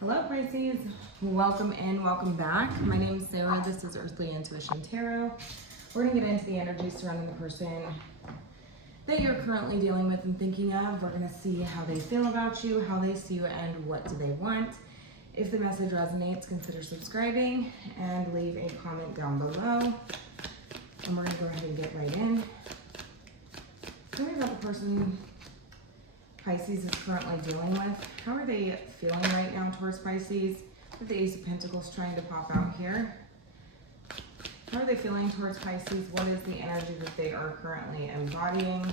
Hello Pisces, welcome in, welcome back. My name is Zoe, this is Earthly Intuition Tarot. We're going to get into the energy surrounding the person that you're currently dealing with and thinking of. We're going to see how they feel about you, how they see you, and what do they want. If the message resonates, consider subscribing and leave a comment down below. And we're going to go ahead and get right in. Tell me about the person Pisces is currently dealing with. How are they feeling right now towards Pisces? With the Ace of Pentacles trying to pop out here. How are they feeling towards Pisces? What is the energy that they are currently embodying?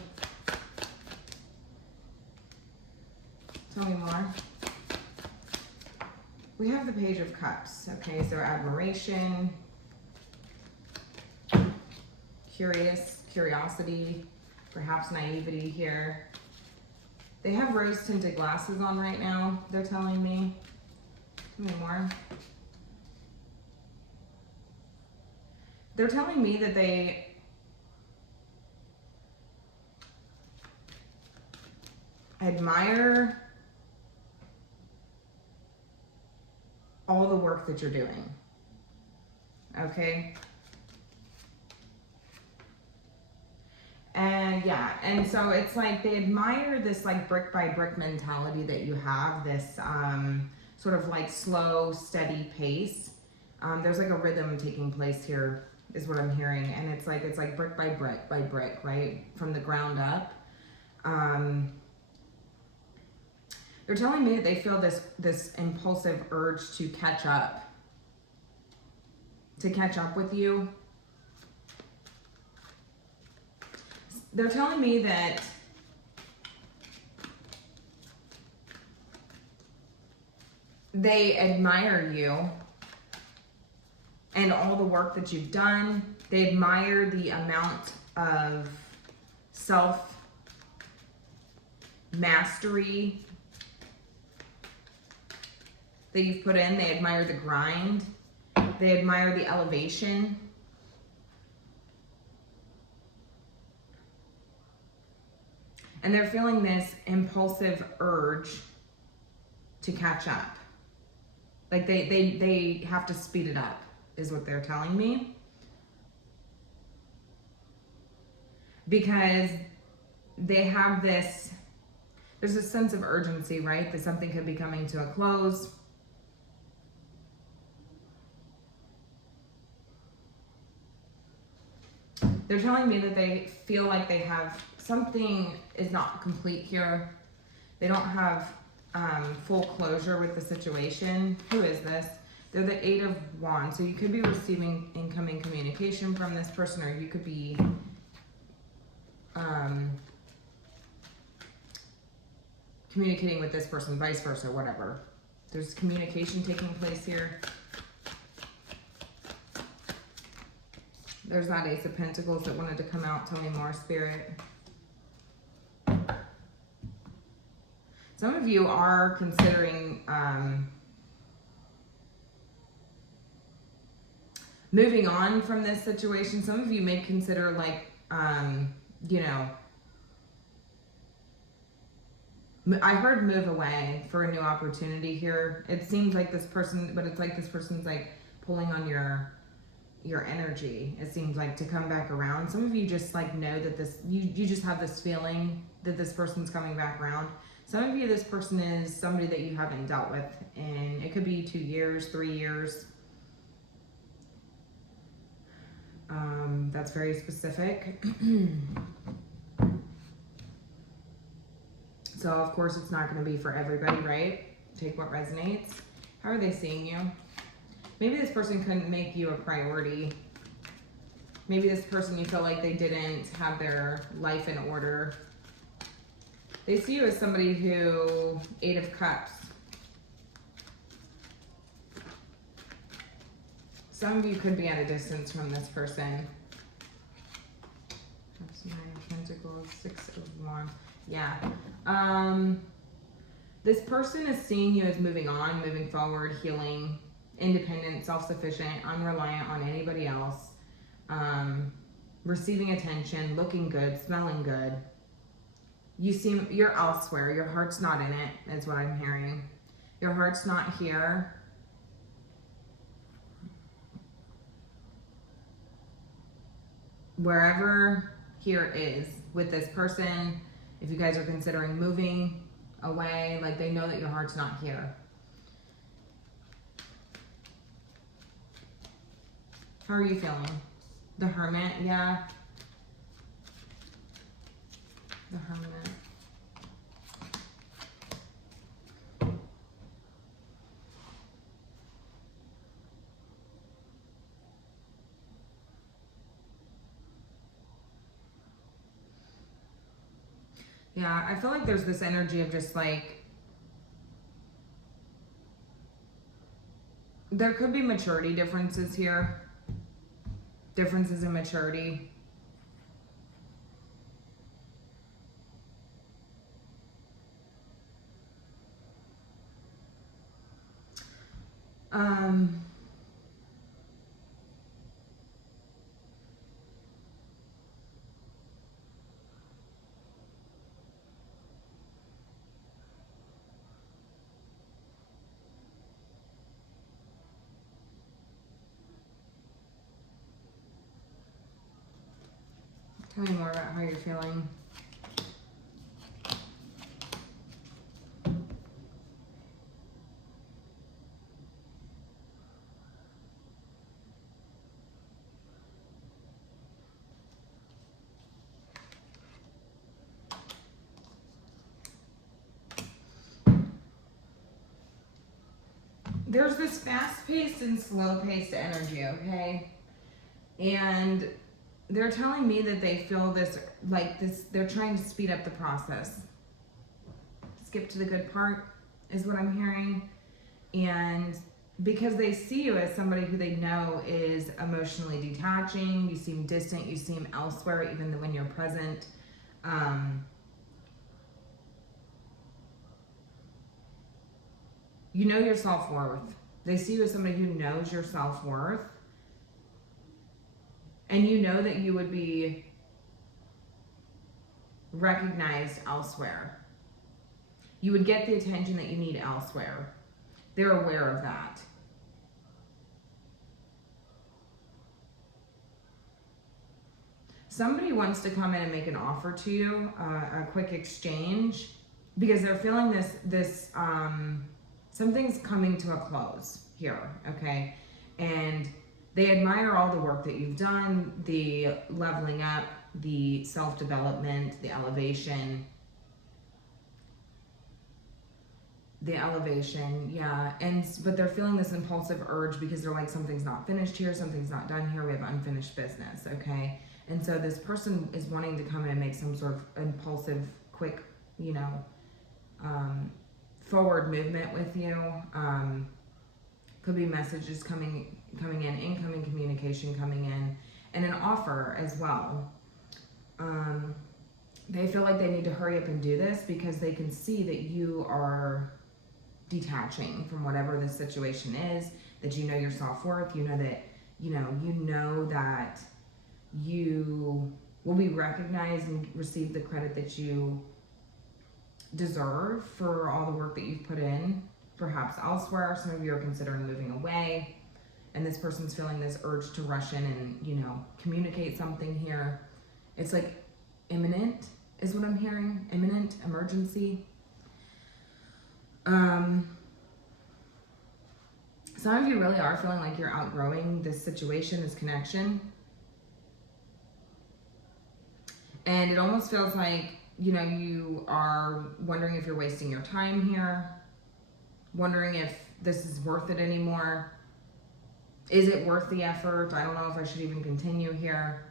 Tell me more. We have the Page of Cups. Okay, so admiration, curiosity, perhaps naivety here. They have rose-tinted glasses on right now, they're telling me. Tell me more. They're telling me that they admire all the work that you're doing. Okay? And yeah, and so it's like they admire this like brick by brick mentality that you have, this sort of like slow, steady pace. There's like a rhythm taking place here is what I'm hearing. And it's like brick by brick, right? From the ground up. They're telling me that they feel this impulsive urge to catch up with you. They're telling me that they admire you and all the work that you've done. They admire the amount of self-mastery that you've put in. They admire the grind. They admire the elevation. And they're feeling this impulsive urge to catch up. Like they have to speed it up, is what they're telling me. Because they have there's a sense of urgency, right? That something could be coming to a close. They're telling me that they feel like they have something is not complete here. They don't have full closure with the situation. Who is this? They're the Eight of Wands. So you could be receiving incoming communication from this person, or you could be communicating with this person, vice versa, whatever. There's communication taking place here. There's that Ace of Pentacles that wanted to come out. Tell me more, Spirit. Some of you are considering moving on from this situation. Some of you may consider like, you know, I heard move away for a new opportunity here. It seems like this person, but it's like this person's like pulling on your energy, it seems like, to come back around. Some of you just like know that this, you just have this feeling that this person's coming back around. Some of you, this person is somebody that you haven't dealt with, and it could be 2 years, 3 years. That's very specific. So of course it's not going to be for everybody, right? Take what resonates. How are they seeing you? Maybe this person couldn't make you a priority. Maybe this person, you feel like they didn't have their life in order. They see you as somebody who, Eight of Cups. Some of you could be at a distance from this person. That's Nine of Pentacles, Six of Wands. Yeah. This person is seeing you as moving on, moving forward, healing, independent, self-sufficient, unreliant on anybody else, receiving attention, looking good, smelling good. You're elsewhere. Your heart's not in it, is what I'm hearing. Your heart's not here. Wherever here is with this person, if you guys are considering moving away, like they know that your heart's not here. How are you feeling? The Hermit, yeah. The Hermit. Yeah, I feel like there's this energy of just like, there could be maturity differences here. Differences in maturity. Tell me more about how you're feeling. There's this fast-paced and slow-paced energy, okay? And they're telling me that they feel this, like this, they're trying to speed up the process. Skip to the good part is what I'm hearing. And because they see you as somebody who they know is emotionally detaching, you seem distant, you seem elsewhere even when you're present. You know your self-worth. They see you as somebody who knows your self-worth. And you know that you would be recognized elsewhere. You would get the attention that you need elsewhere. They're aware of that. Somebody wants to come in and make an offer to you, a quick exchange, because they're feeling this something's coming to a close here, okay? And they admire all the work that you've done, the leveling up, the self-development, the elevation, yeah. But they're feeling this impulsive urge because they're like, something's not finished here, something's not done here, we have unfinished business, okay? And so this person is wanting to come in and make some sort of impulsive, quick, forward movement with you. Could be messages coming in, incoming communication coming in, and an offer as well. They feel like they need to hurry up and do this because they can see that you are detaching from whatever the situation is, that you know your self-worth, you know that you will be recognized and receive the credit that you deserve for all the work that you've put in, perhaps elsewhere. Some of you are considering moving away, and this person's feeling this urge to rush in and, communicate something here. It's like imminent is what I'm hearing. Imminent, emergency. Some of you really are feeling like you're outgrowing this situation, this connection. And it almost feels like, you are wondering if you're wasting your time here, wondering if this is worth it anymore. Is it worth the effort? I don't know if I should even continue here.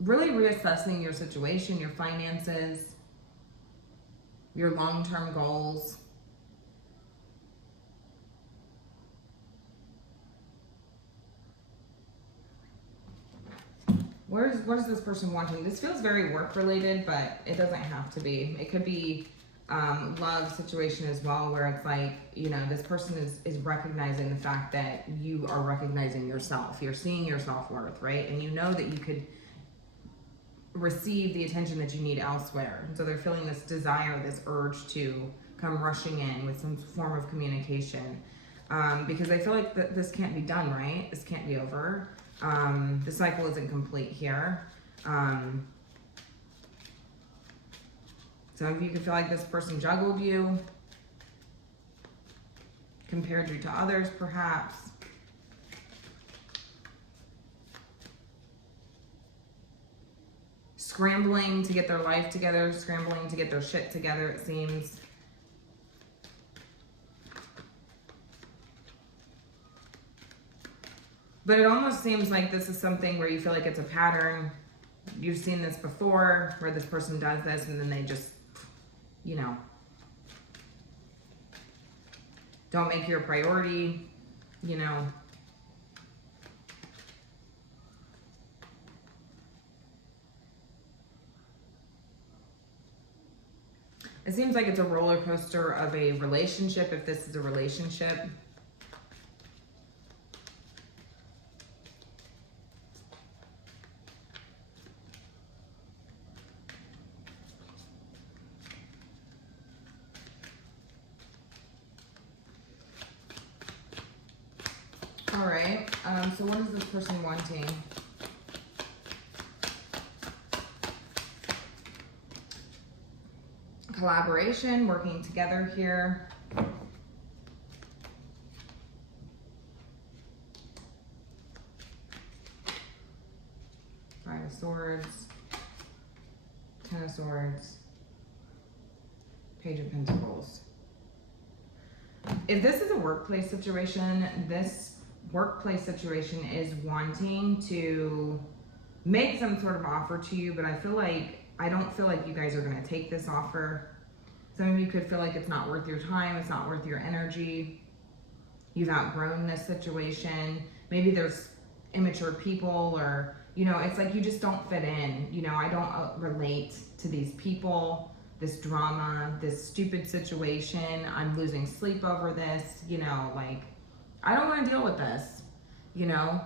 Really reassessing your situation, your finances, your long-term goals. What is this person wanting? This feels very work related, but it doesn't have to be. It could be love situation as well, where it's like, this person is recognizing the fact that you are recognizing yourself. You're seeing your self-worth, right? And you know that you could receive the attention that you need elsewhere. And so they're feeling this desire, this urge to come rushing in with some form of communication. Because I feel like this can't be done, right? This can't be over. The cycle isn't complete here. Some of you could feel like this person juggled you, compared you to others, perhaps. Scrambling to get their life together, scrambling to get their shit together, it seems. But it almost seems like this is something where you feel like it's a pattern. You've seen this before, where this person does this and then they just, you know, don't make you a priority, you know. It seems like it's a roller coaster of a relationship, if this is a relationship. All right, so what is this person wanting? Collaboration, working together here. Five of Swords, Ten of Swords, Page of Pentacles. If this is a workplace situation, this workplace situation is wanting to make some sort of offer to you, but I don't feel like you guys are going to take this offer. Some of you could feel like it's not worth your time, it's not worth your energy. You've outgrown this situation. Maybe there's immature people, or, you know, it's like you just don't fit in. You know, I don't relate to these people, this drama, this stupid situation. I'm losing sleep over this, you know, like, I don't want to deal with this, you know.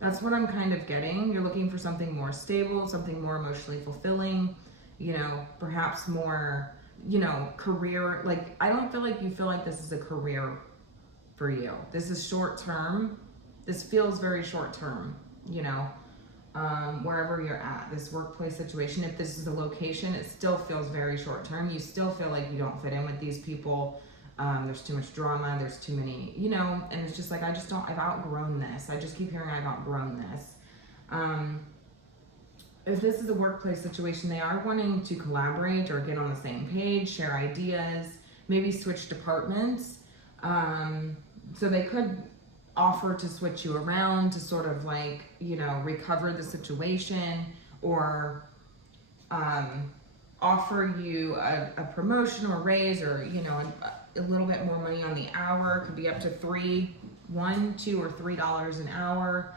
That's what I'm kind of getting. You're looking for something more stable, something more emotionally fulfilling, you know, perhaps more, you know, career. Like, I don't feel like you feel like this is a career for you. This is short term. This feels very short term, you know, wherever you're at, this workplace situation. If this is a location, it still feels very short term. You still feel like you don't fit in with these people. There's too much drama, there's too many, you know, and it's just like, I've outgrown this. I just keep hearing I've outgrown this. If this is a workplace situation, they are wanting to collaborate or get on the same page, share ideas, maybe switch departments. So they could offer to switch you around to sort of like, you know, recover the situation, or offer you a promotion or raise, or, you know, a little bit more money on the hour. Could be up to $2 or $3 an hour.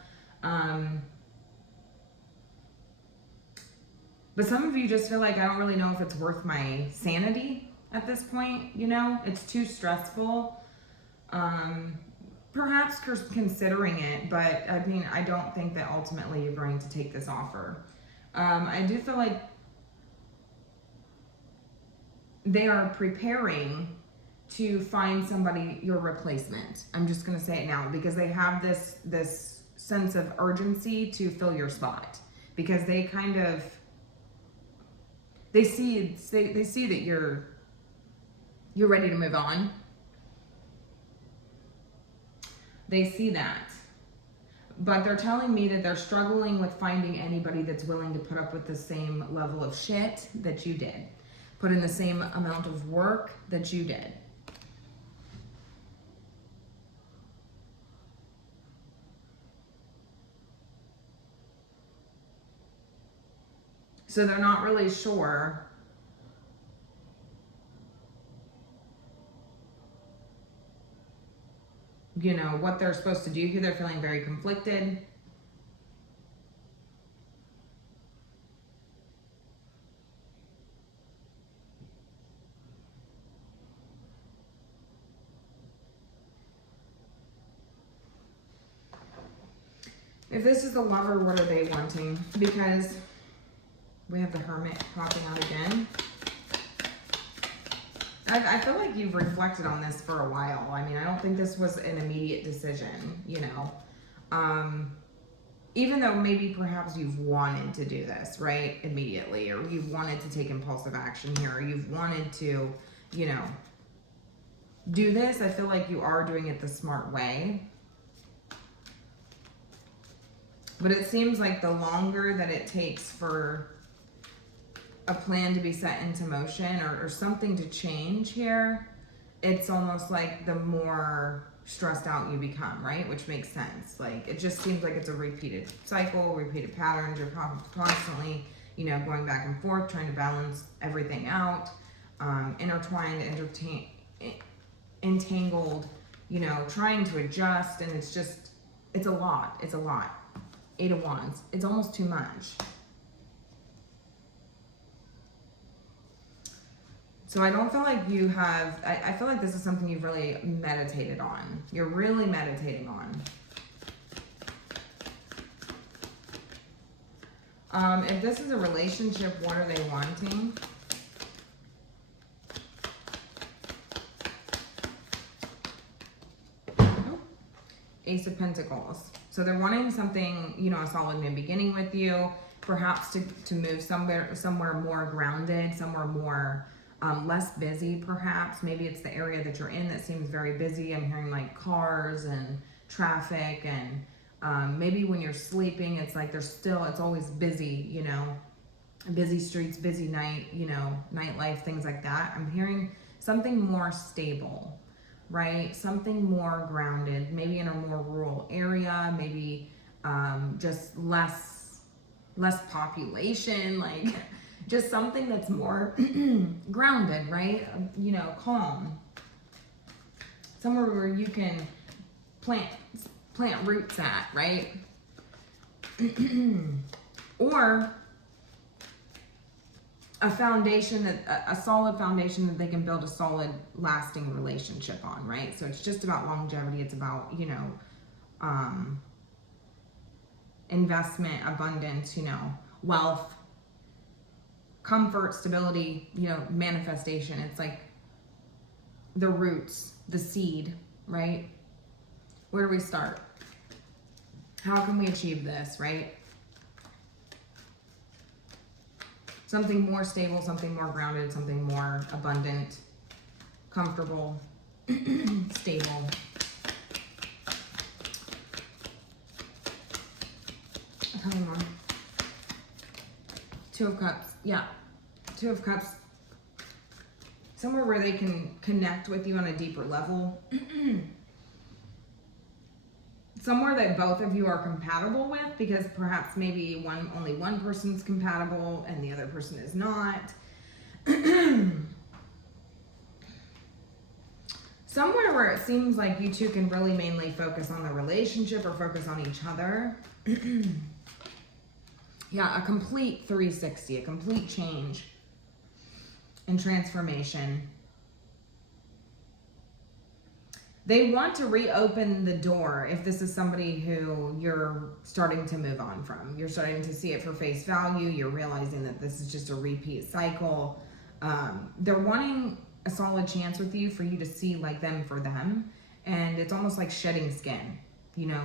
But some of you just feel like, I don't really know if it's worth my sanity at this point, you know? It's too stressful. Perhaps considering it, but I mean, I don't think that ultimately you're going to take this offer. I do feel like they are preparing to find somebody, your replacement. I'm just going to say it now, because they have this sense of urgency to fill your spot, because they kind of, they see that you're ready to move on. They see that. But they're telling me that they're struggling with finding anybody that's willing to put up with the same level of shit that you did. Put in the same amount of work that you did. So they're not really sure you know, what they're supposed to do here. They're feeling very conflicted. If this is the lover, what are they wanting? Because we have the Hermit popping out again. I feel like you've reflected on this for a while. I mean, I don't think this was an immediate decision, you know. Even though maybe perhaps you've wanted to do this, right, immediately, or you've wanted to take impulsive action here, or you've wanted to, you know, do this, I feel like you are doing it the smart way. But it seems like the longer that it takes for a plan to be set into motion or something to change here, it's almost like the more stressed out you become, right? Which makes sense. Like, it just seems like it's a repeated cycle, repeated patterns. You're constantly, you know, going back and forth, trying to balance everything out, intertwined, entangled, you know, trying to adjust, and it's a lot. It's a lot. 8 of Wands. It's almost too much. So I don't feel like you have, I feel like this is something you've really meditated on. You're really meditating on. If this is a relationship, what are they wanting? Ace of Pentacles. So they're wanting something, you know, a solid new beginning with you, perhaps to move somewhere more grounded, somewhere more less busy, perhaps. Maybe it's the area that you're in that seems very busy. I'm hearing like cars and traffic, and maybe when you're sleeping, it's like it's always busy, you know, busy streets, busy night, you know, nightlife, things like that. I'm hearing something more stable, right? Something more grounded, maybe in a more rural area, maybe just less population, like just something that's more grounded, right? You know, calm. Somewhere where you can plant roots at, right? Or a foundation a solid foundation that they can build a solid, lasting relationship on, right? So it's just about longevity. It's about, you know, investment, abundance, you know, wealth, comfort, stability, you know, manifestation. It's like the roots, the seed, right? Where do we start? How can we achieve this, right? Something more stable, something more grounded, something more abundant, comfortable, stable. Tell me more. 2 of Cups. Yeah. 2 of Cups. Somewhere where they can connect with you on a deeper level. Somewhere that both of you are compatible with, because perhaps maybe only one person's compatible and the other person is not. Somewhere where it seems like you two can really mainly focus on the relationship or focus on each other. Yeah, a complete 360, a complete change and transformation. They want to reopen the door if this is somebody who you're starting to move on from. You're starting to see it for face value. You're realizing that this is just a repeat cycle. They're wanting a solid chance with you for you to see like them for them. And it's almost like shedding skin, you know,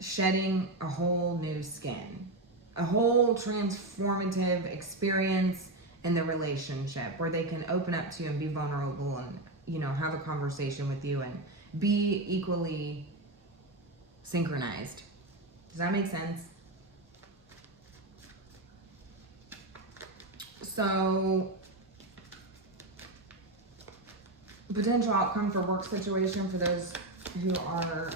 shedding a whole new skin, a whole transformative experience in the relationship where they can open up to you and be vulnerable and, you know, have a conversation with you and be equally synchronized. Does that make sense? So, potential outcome for work situation for those who are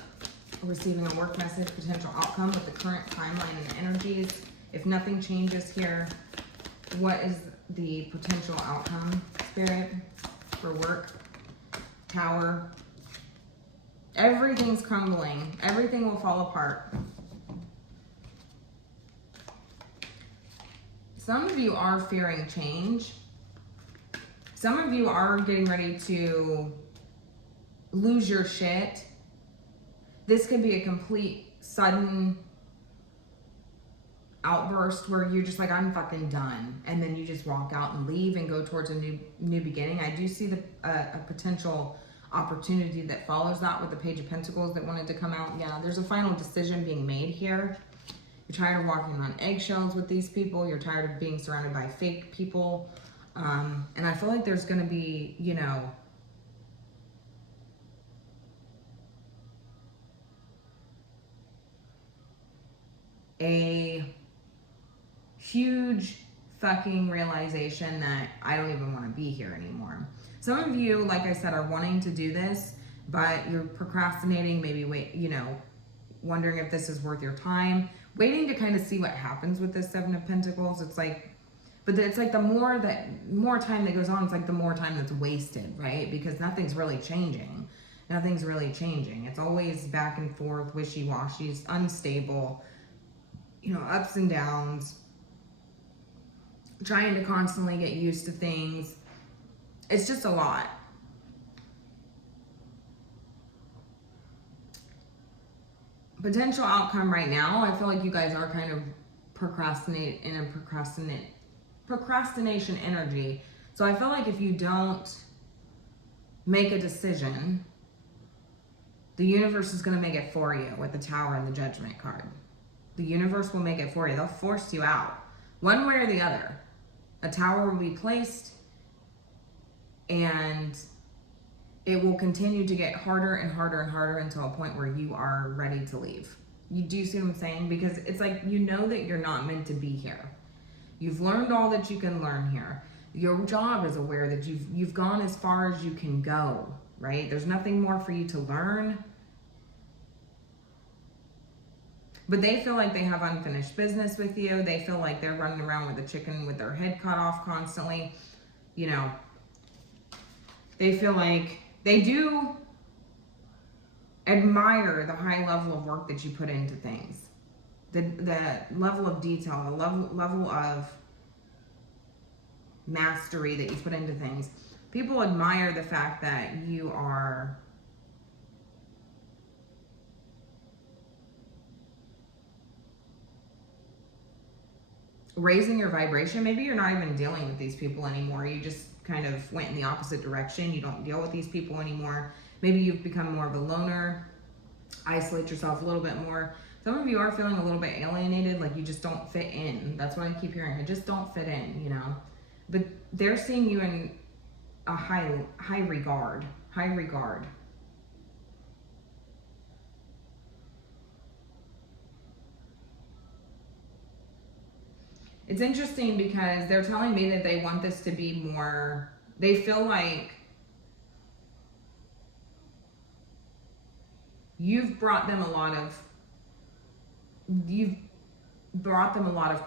receiving a work message, potential outcome with the current timeline and energies. If nothing changes here, what is the potential outcome, Spirit, for work? Tower. Everything's crumbling. Everything will fall apart. Some of you are fearing change. Some of you are getting ready to lose your shit. This could be a complete, sudden outburst where you're just like, I'm fucking done, and then you just walk out and leave and go towards a new beginning. I do see a potential opportunity that follows that with the Page of Pentacles that wanted to come out. Yeah, there's a final decision being made here. You're tired of walking on eggshells with these people. You're tired of being surrounded by fake people. And I feel like there's going to be, you know, a huge fucking realization that I don't even want to be here anymore. Some of you, like I said, are wanting to do this, but you're procrastinating, maybe wondering if this is worth your time, waiting to kind of see what happens with this Seven of Pentacles. It's like, but it's like the more time that goes on, it's like the more time that's wasted, right? Because nothing's really changing. Nothing's really changing. It's always back and forth, wishy-washy, it's unstable, you know, ups and downs, trying to constantly get used to things. It's just a lot. Potential outcome right now, I feel like you guys are kind of procrastination energy. So I feel like if you don't make a decision, the universe is going to make it for you with the Tower and the Judgment card. The universe will make it for you. They'll force you out one way or the other. A tower will be placed, and it will continue to get harder and harder and harder until a point where you are ready to leave. You do see what I'm saying? Because it's like, you know that you're not meant to be here. You've learned all that you can learn here. Your job is aware that you've gone as far as you can go, right? There's nothing more for you to learn. But they feel like they have unfinished business with you. They feel like they're running around with a chicken with their head cut off constantly. You know, they feel like they do admire the high level of work that you put into things. The level of detail, the level of mastery that you put into things. People admire the fact that you are raising your vibration. Maybe you're not even dealing with these people anymore. You just kind of went in the opposite direction. You don't deal with these people anymore. Maybe you've become more of a loner, isolate yourself a little bit more. Some of you are feeling a little bit alienated, like you just don't fit in. That's what I keep hearing. I just don't fit in, you know. But they're seeing you in a high regard. It's interesting because they're telling me that they want this to be more, they feel like you've brought them a lot of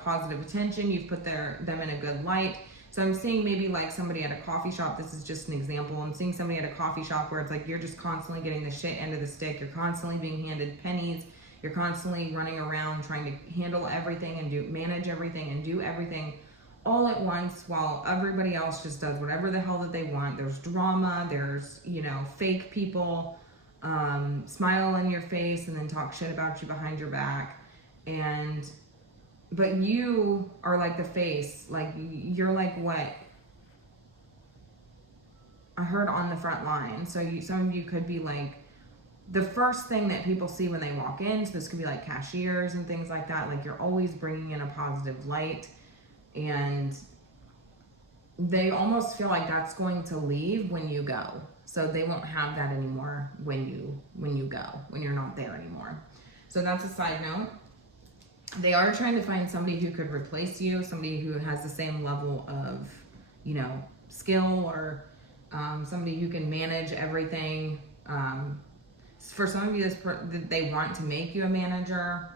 positive attention. You've put them in a good light. So I'm seeing maybe like somebody at a coffee shop. This is just an example. I'm seeing somebody at a coffee shop where it's like you're just constantly getting the shit end of the stick. You're constantly being handed pennies. You're constantly running around trying to handle everything and manage everything and do everything all at once while everybody else just does whatever the hell that they want. There's drama. There's, you know, fake people smile in your face and then talk shit about you behind your back. But you are like the face. Like, you're like what I heard on the front line. So some of you could be like the first thing that people see when they walk in. So this could be like cashiers and things like that. Like, you're always bringing in a positive light, and they almost feel like that's going to leave when you go. So they won't have that anymore when you go, when you're not there anymore. So that's a side note. They are trying to find somebody who could replace you, somebody who has the same level of, you know, skill, or somebody who can manage everything. For some of you, they want to make you a manager,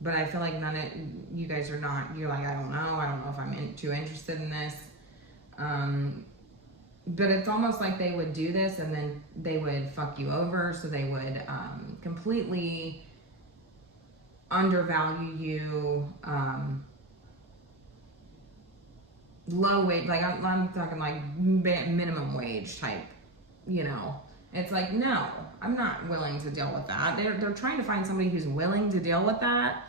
but I feel like none of you guys are not. You're like, I don't know if I'm too interested in this. But it's almost like they would do this and then they would fuck you over. So they would completely undervalue you, low wage, like I'm talking like minimum wage type, you know. It's like, no, I'm not willing to deal with that. They're trying to find somebody who's willing to deal with that.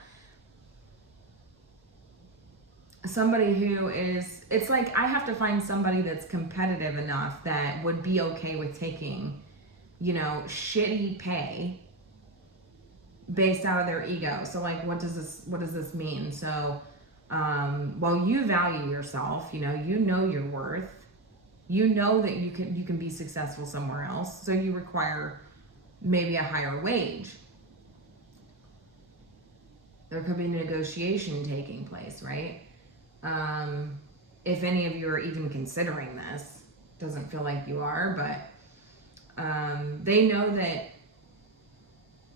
somebody who is, it's like I have to find somebody that's competitive enough that would be okay with taking, you know, shitty pay based out of their ego. So like, what does this mean? So, well, you value yourself, you know your worth, you know that you can be successful somewhere else. So you require maybe a higher wage. There could be negotiation taking place, right? If any of you are even considering this, doesn't feel like you are, but they know that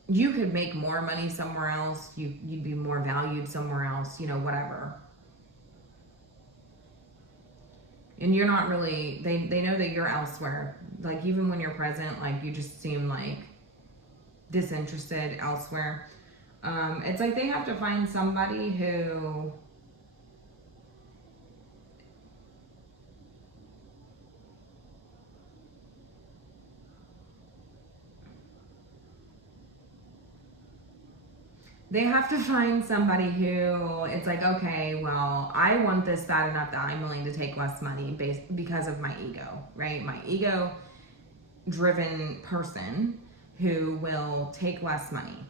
you could make more money somewhere else, you'd be more valued somewhere else, you know, whatever. And you're not really, they know that you're elsewhere. Like, even when you're present, like, you just seem like disinterested elsewhere. It's like they have to find somebody who it's like, okay, well, I want this bad enough that I'm willing to take less money because of my ego, right? My ego driven person who will take less money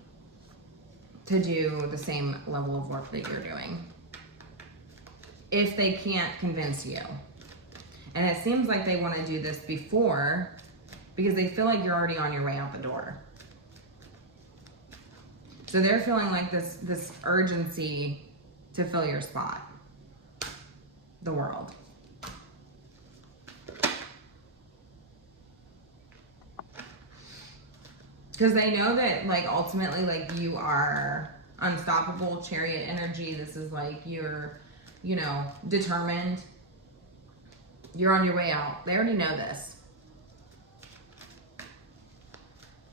to do the same level of work that you're doing if they can't convince you. And it seems like they want to do this before because they feel like you're already on your way out the door. So they're feeling like this urgency to fill your spot, the world. Because they know that, like, ultimately, like, you are unstoppable, chariot energy. This is like you're, you know, determined. You're on your way out. They already know this.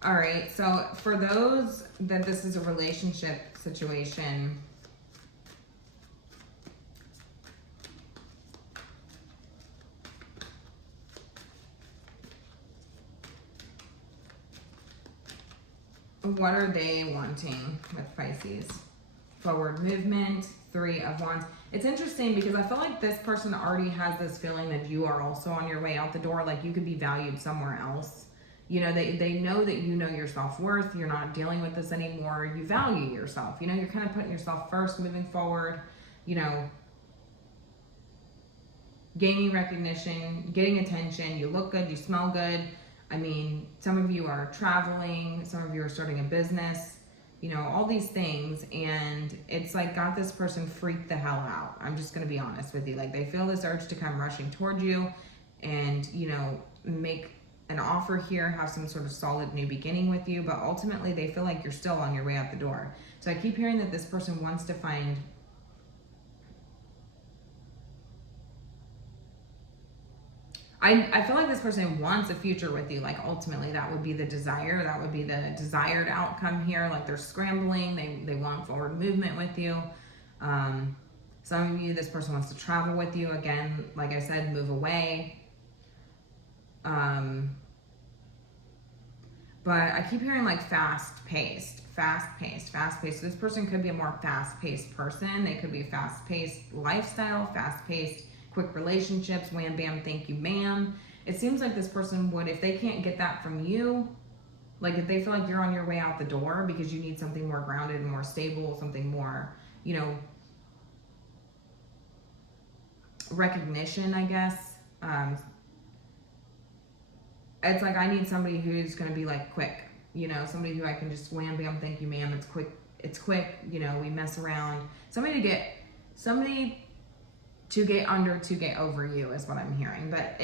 All right, so for those that this is a relationship situation, what are they wanting with Pisces? Forward movement, 3 of Wands. It's interesting because I feel like this person already has this feeling that you are also on your way out the door. Like, you could be valued somewhere else. You know, they know that you know your self-worth. You're not dealing with this anymore. You value yourself. You know, you're kind of putting yourself first, moving forward, you know, gaining recognition, getting attention. You look good, you smell good. I mean, some of you are traveling, some of you are starting a business, you know, all these things. And it's like got this person freaked the hell out. I'm just going to be honest with you. Like, they feel this urge to come rushing toward you and, you know, make an offer here, have some sort of solid new beginning with you. But ultimately, they feel like you're still on your way out the door. So I keep hearing that this person wants to find I feel like this person wants a future with you. Like, ultimately, that would be the desire. That would be the desired outcome here. Like, they're scrambling. They want forward movement with you. Some of you, this person wants to travel with you. Again, like I said, move away. But I keep hearing, like, fast-paced. So this person could be a more fast-paced person. They could be a fast-paced lifestyle, fast-paced quick relationships, wham, bam, thank you, ma'am. It seems like this person would, if they can't get that from you, like if they feel like you're on your way out the door because you need something more grounded and more stable, something more, you know, recognition, I guess. It's like I need somebody who's going to be like quick, you know, somebody who I can just wham, bam, thank you, ma'am. It's quick, you know, we mess around. Somebody to get under, to get over you is what I'm hearing. But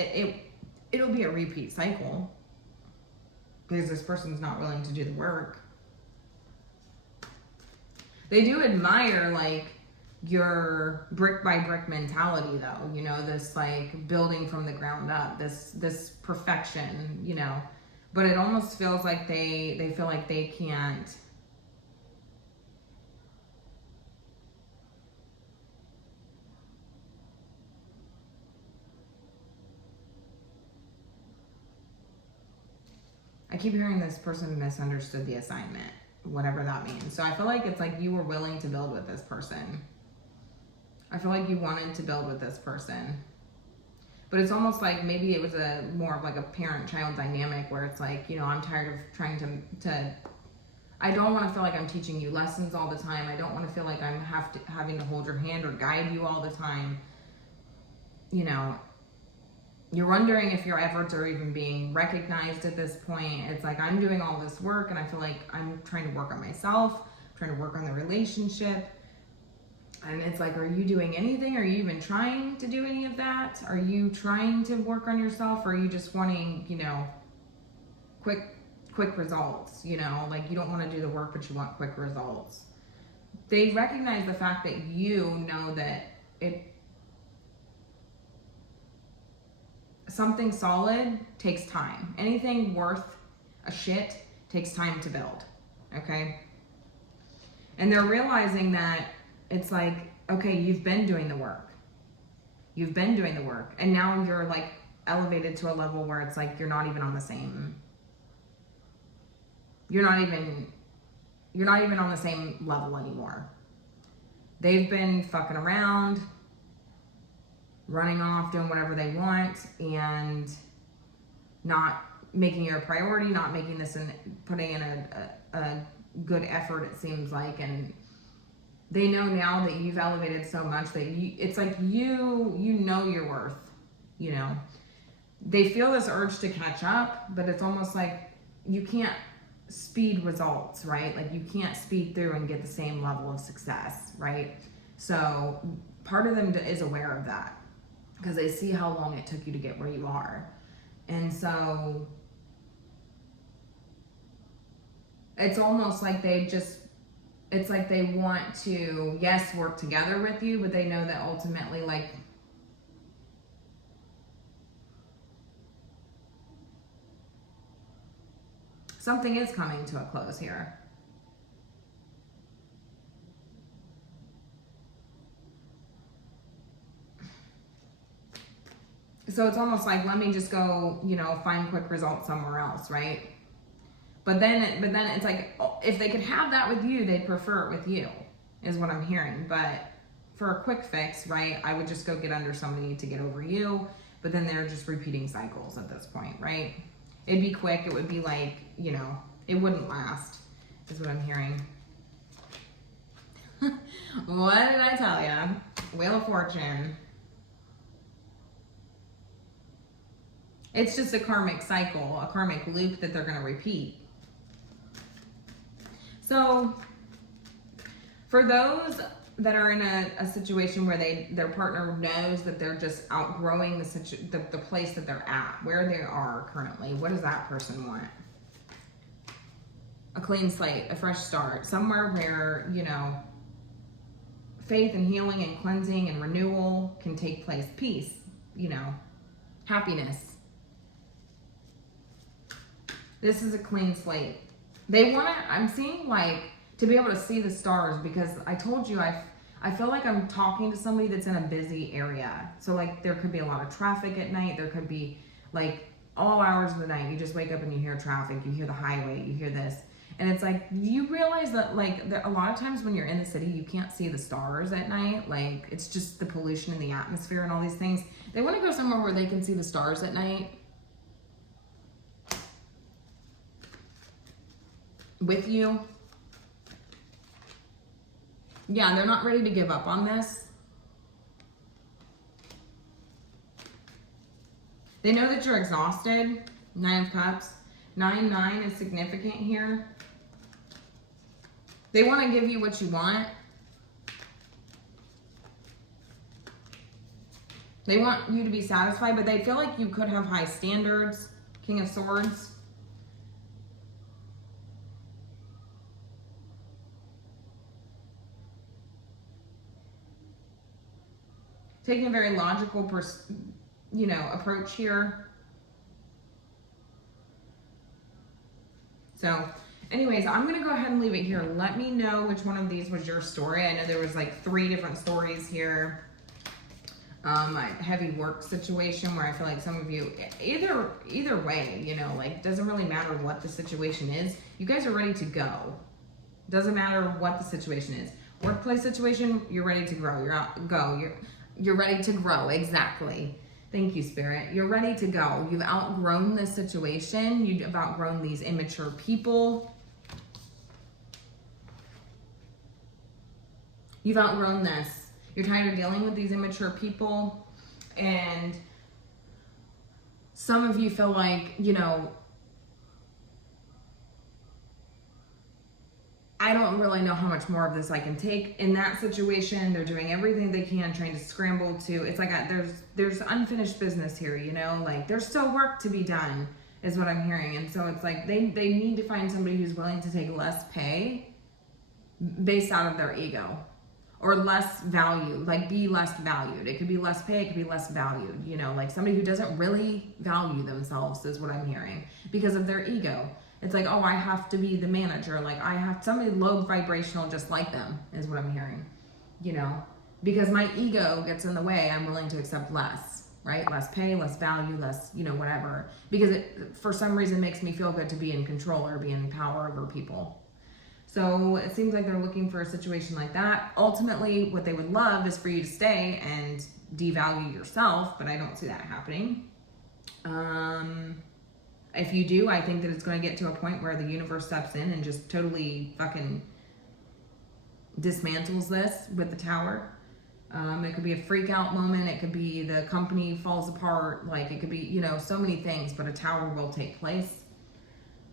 it'll be a repeat cycle because this person's not willing to do the work. They do admire, like, your brick by brick mentality, though, you know, this like building from the ground up, this perfection, you know, but it almost feels like they feel like they can't I keep hearing this person misunderstood the assignment, whatever that means. So I feel like it's like you were willing to build with this person. I feel like you wanted to build with this person. But it's almost like maybe it was a more of like a parent-child dynamic where it's like, you know, I'm tired of trying to I don't want to feel like I'm teaching you lessons all the time. I don't want to feel like I'm having to hold your hand or guide you all the time. You know, you're wondering if your efforts are even being recognized at this point. It's like I'm doing all this work and I feel like I'm trying to work on myself, trying to work on the relationship. And it's like, are you doing anything? Are you even trying to do any of that? Are you trying to work on yourself? Or are you just wanting, you know, quick results? You know, like you don't want to do the work, but you want quick results. They recognize the fact that you know that something solid takes time. Anything worth a shit takes time to build, okay? And they're realizing that it's like, okay, you've been doing the work. You've been doing the work. And now you're like elevated to a level where it's like you're not even on the same, you're not even on the same level anymore. They've been fucking around, running off, doing whatever they want, and not making it a priority, not making this and putting in a good effort, it seems like. And they know now that you've elevated so much that it's like you know your worth, you know. They feel this urge to catch up, but it's almost like you can't speed results, right? Like you can't speed through and get the same level of success, right? So part of them is aware of that because they see how long it took you to get where you are. And so it's almost like it's like they want to, yes, work together with you, but they know that ultimately, like, something is coming to a close here. So it's almost like, let me just go, you know, find quick results somewhere else, right? But then it's like, if they could have that with you, they'd prefer it with you, is what I'm hearing. But for a quick fix, right, I would just go get under somebody to get over you. But then they're just repeating cycles at this point, right? It'd be quick. It would be like, you know, it wouldn't last, is what I'm hearing. What did I tell you? Wheel of Fortune. It's just a karmic cycle, a karmic loop that they're going to repeat. So for those that are in a situation where their partner knows that they're just outgrowing the place that they're at, where they are currently, what does that person want? A clean slate, a fresh start, somewhere where, you know, faith and healing and cleansing and renewal can take place. Peace, you know, happiness. This is a clean slate. They want to, I'm seeing like, to be able to see the stars, because I told you, I feel like I'm talking to somebody that's in a busy area. So like there could be a lot of traffic at night. There could be like all hours of the night. You just wake up and you hear traffic, you hear the highway, you hear this. And it's like, you realize that like a lot of times when you're in the city, you can't see the stars at night. Like it's just the pollution in the atmosphere and all these things. They want to go somewhere where they can see the stars at night. With you. Yeah, they're not ready to give up on this. They know that you're exhausted. 9 of Cups. 9-9 is significant here. They want to give you what you want. They want you to be satisfied, but they feel like you could have high standards. King of Swords. Taking a very logical, approach here. So, anyways, I'm going to go ahead and leave it here. Let me know which one of these was your story. I know there was like 3 different stories here. A heavy work situation where I feel like some of you, either way, you know, like doesn't really matter what the situation is. You guys are ready to go. Doesn't matter what the situation is. Workplace situation, you're ready to grow. You're ready to grow. Exactly. Thank you, Spirit. You're ready to go. You've outgrown this situation. You've outgrown these immature people. You've outgrown this. You're tired of dealing with these immature people. And some of you feel like, you know, I don't really know how much more of this I can take. In that situation, they're doing everything they can, trying to scramble to, it's like there's unfinished business here, you know, like there's still work to be done is what I'm hearing. And so it's like they need to find somebody who's willing to take less pay based out of their ego, or less value, like be less valued. It could be less pay, it could be less valued, you know, like somebody who doesn't really value themselves is what I'm hearing because of their ego. It's like, oh, I have to be the manager. Like I have somebody low vibrational just like them is what I'm hearing, you know, because my ego gets in the way. I'm willing to accept less, right? Less pay, less value, less, you know, whatever, because it, for some reason, makes me feel good to be in control or be in power over people. So it seems like they're looking for a situation like that. Ultimately, what they would love is for you to stay and devalue yourself, but I don't see that happening. If you do, I think that it's going to get to a point where the universe steps in and just totally fucking dismantles this with the tower. It could be a freak out moment. It could be the company falls apart. Like it could be, you know, so many things, but a tower will take place.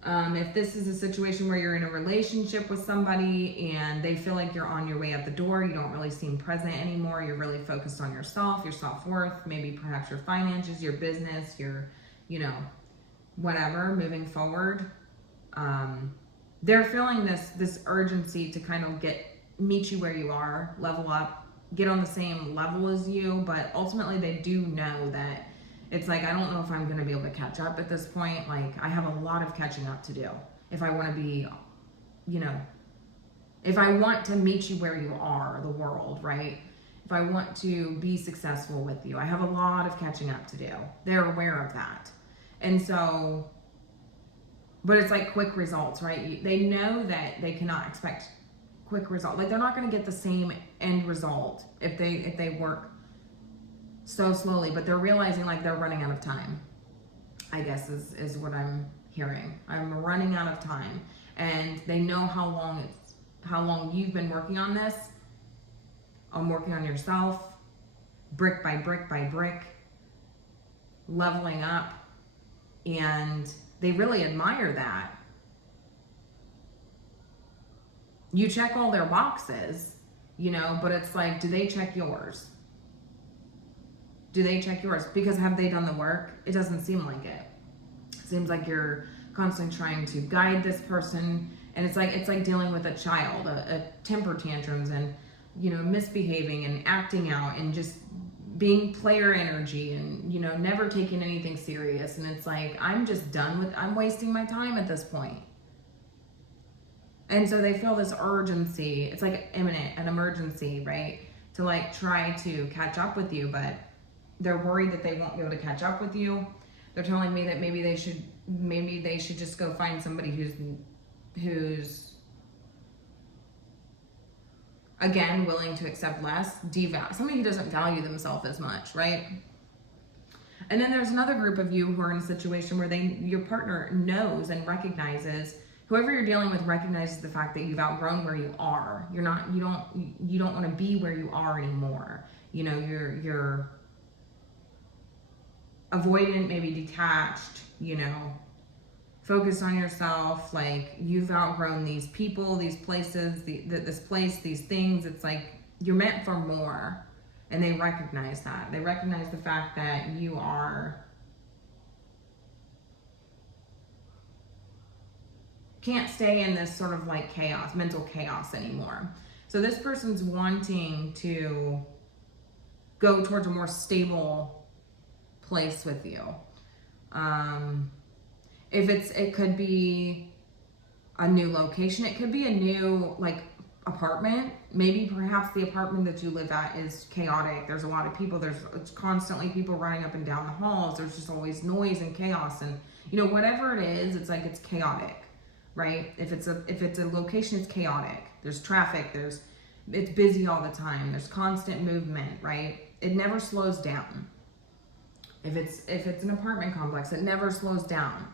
If this is a situation where you're in a relationship with somebody and they feel like you're on your way out the door, you don't really seem present anymore. You're really focused on yourself, your self-worth, maybe perhaps your finances, your business, your, you know, whatever, moving forward. They're feeling this urgency to kind of meet you where you are, level up, get on the same level as you, but ultimately they do know that it's like, I don't know if I'm going to be able to catch up at this point. Like I have a lot of catching up to do if I want to be, you know, if I want to meet you where you are, the world, right? If I want to be successful with you, I have a lot of catching up to do. They're aware of that. And so, but it's like quick results, right? They know that they cannot expect quick results. Like they're not going to get the same end result if they work so slowly, but they're realizing like they're running out of time, I guess is what I'm hearing. I'm running out of time, and they know how long you've been working on this, on working on yourself, brick by brick by brick, leveling up. And they really admire that. You check all their boxes, you know, but it's like, do they check yours? Do they check yours? Because have they done the work? It doesn't seem like it. It seems like you're constantly trying to guide this person. And it's like dealing with a child, a temper tantrums and, you know, misbehaving and acting out and just being player energy and, you know, never taking anything serious. And it's like, I'm just done I'm wasting my time at this point. And so they feel this urgency. It's like imminent, an emergency, right? To like try to catch up with you, but they're worried that they won't be able to catch up with you. They're telling me that maybe they should just go find somebody who's again, willing to accept less, somebody who doesn't value themselves as much, right? And then there's another group of you who are in a situation where your partner knows and recognizes, whoever you're dealing with recognizes the fact that you've outgrown where you are. You don't want to be where you are anymore. You know, you're avoidant, maybe detached, you know, focused on yourself, like you've outgrown these people, these places, this place, these things. It's like you're meant for more, and they recognize that. They recognize the fact that you can't stay in this sort of like chaos, mental chaos anymore. So this person's wanting to go towards a more stable place with you. It could be a new location. It could be a new like apartment. Maybe perhaps the apartment that you live at is chaotic. There's a lot of people. It's constantly people running up and down the halls. There's just always noise and chaos, and you know, whatever it is, it's like it's chaotic, right? If it's a location, it's chaotic. There's traffic. There's, it's busy all the time. There's constant movement, right? It never slows down. If it's an apartment complex, it never slows down.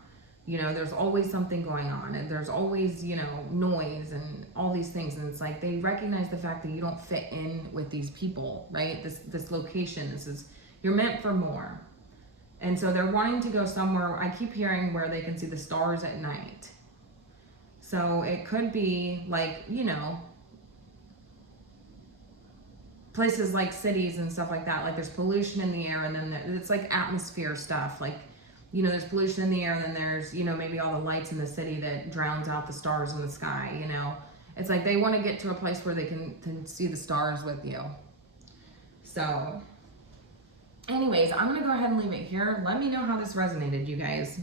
You know, there's always something going on, and there's always, you know, noise and all these things. And it's like they recognize the fact that you don't fit in with these people, right? This location, you're meant for more. And so they're wanting to go somewhere. I keep hearing where they can see the stars at night. So it could be like, you know, places like cities and stuff like that. Like there's pollution in the air, and then it's like atmosphere stuff. Like, you know, there's pollution in the air, and then there's, you know, maybe all the lights in the city that drowns out the stars in the sky, you know. It's like they want to get to a place where they can see the stars with you. So anyways, I'm going to go ahead and leave it here. Let me know how this resonated, you guys.